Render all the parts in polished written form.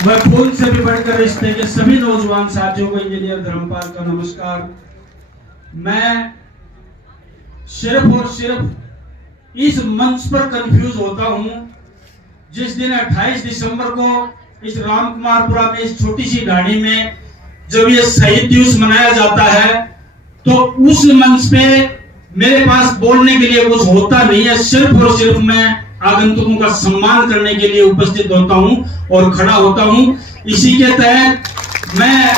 वह फूल से भी बढ़कर रिश्ते के सभी नौजवान साथियों को इंजीनियर धर्मपाल का नमस्कार। मैं सिर्फ और सिर्फ इस मंच पर कंफ्यूज होता हूं जिस दिन 28 दिसंबर को इस रामकुमारपुरा में इस छोटी सी ढाणी में जब ये शहीद दिवस मनाया जाता है तो उस मंच पे मेरे पास बोलने के लिए कुछ होता नहीं है। सिर्फ और सिर्फ मैं आगंतुकों का सम्मान करने के लिए उपस्थित होता हूं और खड़ा होता हूं। इसी के तहत मैं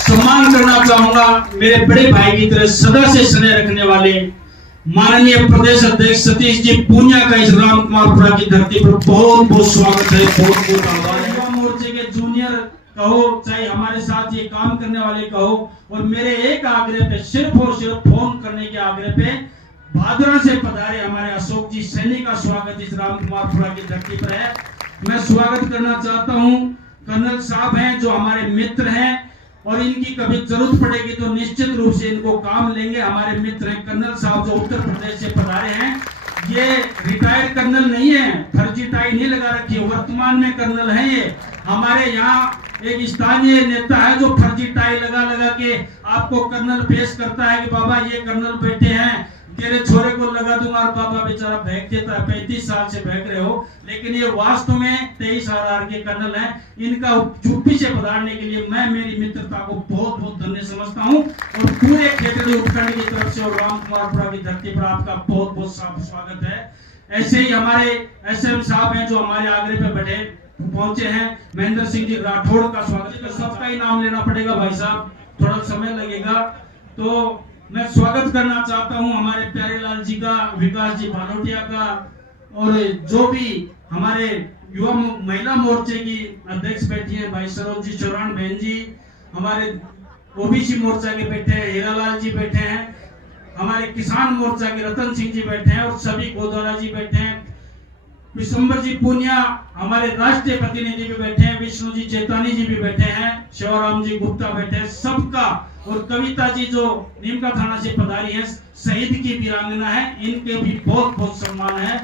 सम्मान करना चाहूंगा मेरे बड़े भाई की तरह सदा से स्नेह रखने वाले माननीय प्रदेश अध्यक्ष सतीश जी पूनिया का इस रामकुमारपुरा की धरती पर बहुत बहुत स्वागत है, बहुत बहुत आभार। युवा मोर्चे के जूनियर कहो चाहे हमारे साथ ये काम करने वाले कहो, और मेरे एक आग्रह पे सिर्फ और सिर्फ फोन करने के आग्रह पे भादरा से पधारे हमारे अशोक जी सैनी का स्वागत इस रामकुमारपुरा की धरती पर है। मैं स्वागत करना चाहता हूं। कर्नल साहब हैं जो हमारे मित्र हैं और इनकी कभी जरूरत पड़ेगी तो निश्चित रूप से इनको काम लेंगे। हमारे मित्र हैं कर्नल साहब जो उत्तर प्रदेश से पधारे हैं। ये रिटायर्ड कर्नल नहीं है, फर्जी टाई नहीं लगा रखी है, वर्तमान में कर्नल है। ये हमारे यहाँ एक स्थानीय नेता है जो फर्जी टाई लगा लगा के आपको कर्नल पेश करता है कि बाबा ये कर्नल बैठे हैं, तेरे छोरे को लगा दूंगा। बाबा बेचारा फेंक देता है, 35 साल से फेंक रहे हो, लेकिन ये वास्तव में 23 RR के कर्नल हैं। इनका चुप्पी से पधारने के लिए मैं मेरी मित्रता को बहुत बहुत धन्य समझता हूं और पूरे खेतड़ी उपखंड की तरफ से और रामकुमारपुरा की धरती पर आपका बहुत बहुत स्वागत है। ऐसे ही हमारे SM साहब हैं जो हमारे आग्रह पे बैठे पहुंचे हैं। महेंद्र सिंह जी राठौड़ का स्वागत है। सबका ही नाम लेना पड़ेगा भाई साहब, थोड़ा समय लगेगा। तो मैं स्वागत करना चाहता हूं हमारे प्यारे लाल जी का, विकास जी भालोटिया का, और जो भी हमारे युवा महिला मोर्चे की अध्यक्ष बैठी है भाई सरोज जी चौरान बहन जी, हमारे OBC मोर्चा के बैठे हैं हीरालाल जी बैठे हैं, हमारे किसान मोर्चा के रतन सिंह जी बैठे हैं और सभी गोदौरा जी बैठे हैं, विशंबर जी पूनिया हमारे राष्ट्रीय प्रतिनिधि भी बैठे हैं, विष्णु जी चेतानी जी भी बैठे हैं, शिवराम जी गुप्ता बैठे हैं, सबका, और कविता जी जो नीमका थाना से पधारी हैं, शहीद की वीरांगना है, इनके भी बहुत बहुत सम्मान है।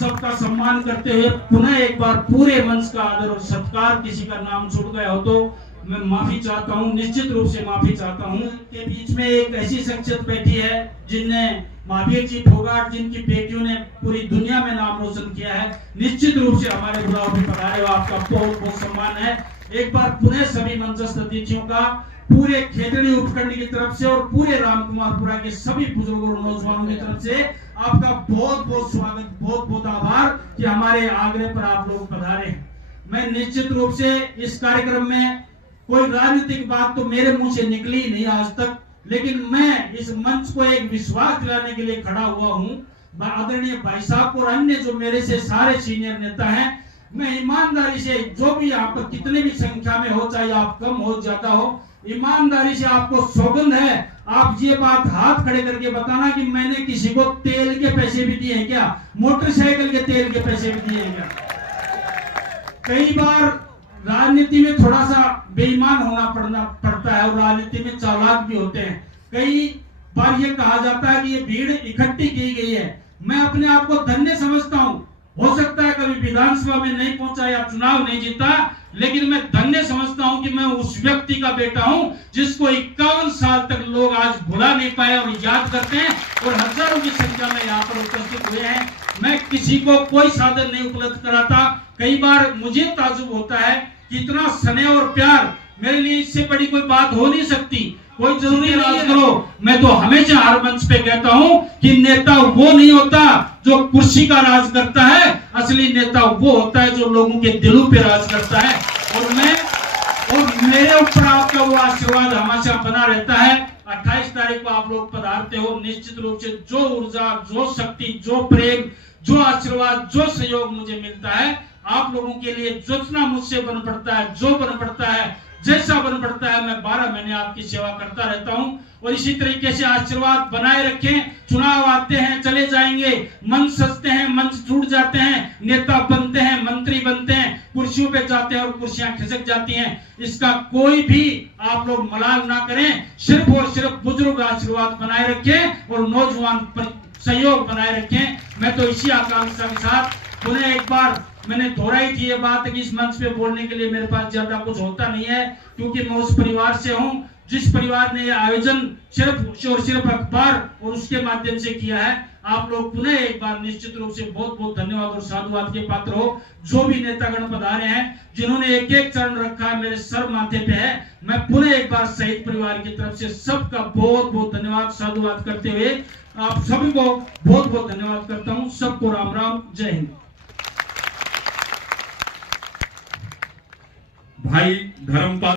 सबका सम्मान करते हुए पुनः एक बार पूरे मंच का आदर और सत्कार, किसी का नाम छूट गया हो तो मैं माफी चाहता हूं, निश्चित रूप से माफी चाहता हूं। के बीच में एक ऐसी शख्सियत बैठी है जिनने महावीर जी फोगाट, जिनकी बेटियों ने पूरी दुनिया में नाम रोशन किया है, निश्चित रूप से हमारे बुलाव पे पधारे हो, आपका बहुत बहुत सम्मान है। एक बार पुनः सभी मंचस्थ अतिथियों का पूरे खेतड़ी उपखंड की तरफ से और पूरे रामकुमारपुरा के सभी बुजुर्गों और नौजवानों की तरफ से आपका बहुत बहुत स्वागत, बहुत बहुत आभार कि हमारे आग्रह पर आप लोग पधारे हैं। मैं निश्चित रूप से इस कार्यक्रम में कोई राजनीतिक बात तो मेरे मुंह से निकली नहीं आज तक, लेकिन मैं इस मंच को एक विश्वास दिलाने के लिए खड़ा हुआ हूं आदरणीय भाई साहब और अन्य जो मेरे से सारे सीनियर नेता हैं। मैं ईमानदारी से, जो भी यहाँ पर कितने भी संख्या में हो, चाहे आप कम हो ज्यादा हो, ईमानदारी से आपको सौगंध है, आप ये बात हाथ खड़े करके बताना कि मैंने किसी को तेल के पैसे भी दिए हैं क्या, मोटरसाइकिल के तेल के पैसे भी दिए हैं क्या। कई बार राजनीति में थोड़ा सा बेईमान होना पड़ता है और राजनीति में चालाक भी होते हैं। कई बार ये कहा जाता है कि ये भीड़ इकट्ठी की गई है। मैं अपने आप को धन्य समझता हूं। हो सकता है कभी विधानसभा में नहीं पहुंचा या चुनाव नहीं जीता, लेकिन मैं धन्य समझता हूं कि मैं उस व्यक्ति का बेटा हूं जिसको 51 साल तक लोग आज भुला नहीं पाए और याद करते हैं, और हजारों की संख्या में यहाँ पर उपस्थित हुए हैं। मैं किसी को कोई साधन नहीं उपलब्ध कराता। कई बार मुझे ताजुब होता है कि इतना स्नेह और प्यार, मेरे लिए इससे बड़ी कोई बात हो नहीं सकती। कोई जरूरी राज करो, मैं तो हमेशा हर मंच पे कहता हूं कि नेता वो नहीं होता जो कुर्सी का राज करता है, असली नेता वो होता है जो लोगों के दिलों पे राज करता है। और मेरे ऊपर आपका वो आशीर्वाद हमेशा बना रहता है। 28 तारीख को आप लोग पधारते हो, निश्चित रूप से जो ऊर्जा, जो शक्ति, जो प्रेम, जो आशीर्वाद, जो सहयोग मुझे मिलता है, आप लोगों के लिए जितना मुझसे बन पड़ता है, जो बन पड़ता है, जैसा बन पड़ता है, मैं 12 महीने आपकी सेवा करता रहता हूं। और इसी तरीके से आशीर्वाद बनाए रखें। चुनाव आते हैं, चले जाएंगे, मंच सजते हैं, मंच टूट जाते हैं, नेता बनते हैं, मंत्री बनते हैं, कुर्सियों पे जाते हैं और कुर्सियां खिसक जाती हैं। इसका कोई भी आप लोग मलाल ना करें। सिर्फ और सिर्फ बुजुर्ग आशीर्वाद बनाए रखें और नौजवान सहयोग बनाए रखें। मैं तो इसी आकांक्षा के साथ पुनः एक बार मैंने दोहराई थी ये बात कि इस मंच पे बोलने के लिए मेरे पास ज्यादा कुछ होता नहीं है, क्योंकि मैं उस परिवार से हूं जिस परिवार ने ये आयोजन सिर्फ और सिर्फ अखबार और उसके माध्यम से किया है। आप लोग पुनः एक बार निश्चित रूप से बहुत बहुत धन्यवाद और साधुवाद के पात्र हो। जो भी नेतागण पधारे हैं, जिन्होंने एक एक चरण रखा है, मेरे सर माथे पे है, मैं पुनः एक बार शहीद परिवार की तरफ से सबका बहुत बहुत धन्यवाद साधुवाद करते हुए आप सभी को बहुत बहुत धन्यवाद करता हूं। सबको राम राम, जय हिंद। भाई धर्मपाल